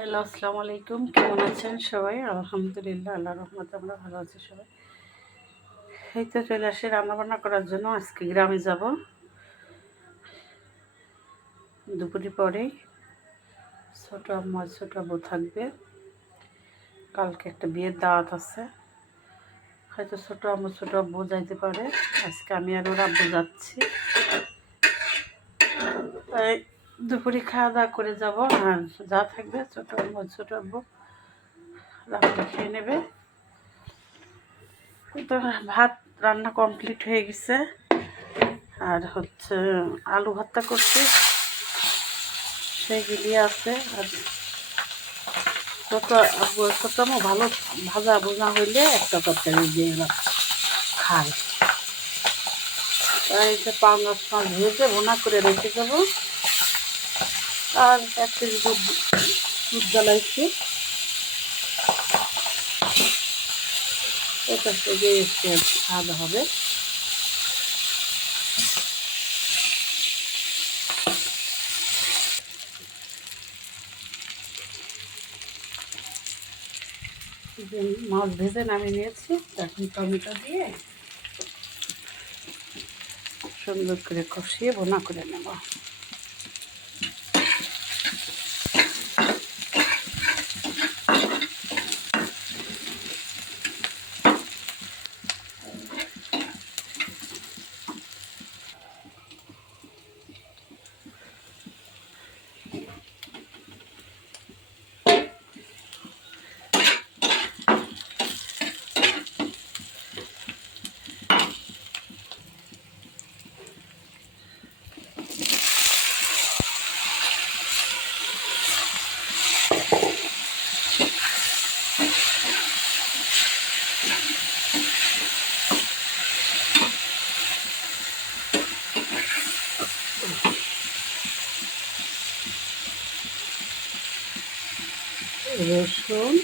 Hello, আসসালামু আলাইকুম। কেমন আছেন সবাই? আলহামদুলিল্লাহ, আল্লাহর রহমতে আমরা ভালো আছি সবাই। এই তো চলে আসি রান্নাবান্না করার জন্য। আজকে গ্রামে যাব দুপুরে পরেই। ছোটো আম্মু আর ছোটো আব্বু থাকবে। কালকে একটা বিয়ের দাওয়াত আছে, হয়তো ছোটো আম্মু ছোটো আব্বু যাইতে পারে। আজকে আমি আর ওর আব্বু যাচ্ছি। তাই দুপুরে খাওয়া দাওয়া করে যাব। আর যা থাকবে ছোটো আম্মু ছোটো আব্বু রাত্রে খেয়ে নেবে। তো ভাত রান্না কমপ্লিট হয়ে গেছে। আর আলু ভর্তা করছি, সেইগুলি আছে। আর ছোটো ভালো ভাজা বোঝা হইলে একটা তরকারি দিয়ে খায়। তাই পাঙ্গাস মাছ ভেজে ভোনা করে রেখে দেবো। আর 1 কেজি দুধ জ্বালাইছি, এটা থেকে খাওয়া হবে। মাছ ভেজে নামিয়ে নিয়েছি, এখন টমেটো দিয়ে সুন্দর করে কষিয়ে ভোনা করে নেব। রসুন,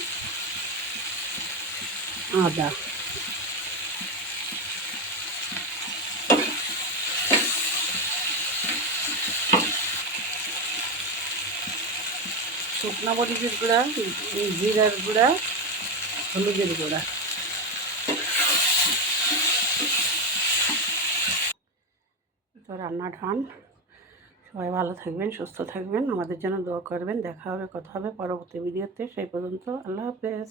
আদা, শুকনো মরিচের গুঁড়া, জিরার গুঁড়া, হলুদের গুঁড়া। তো রান্না ডান। সবাই ভালো থাকবেন, সুস্থ থাকবেন, আমাদের জন্য দোয়া করবেন। দেখা হবে, কথা হবে পরবর্তী ভিডিওতে। সেই পর্যন্ত আল্লাহ হাফেজ।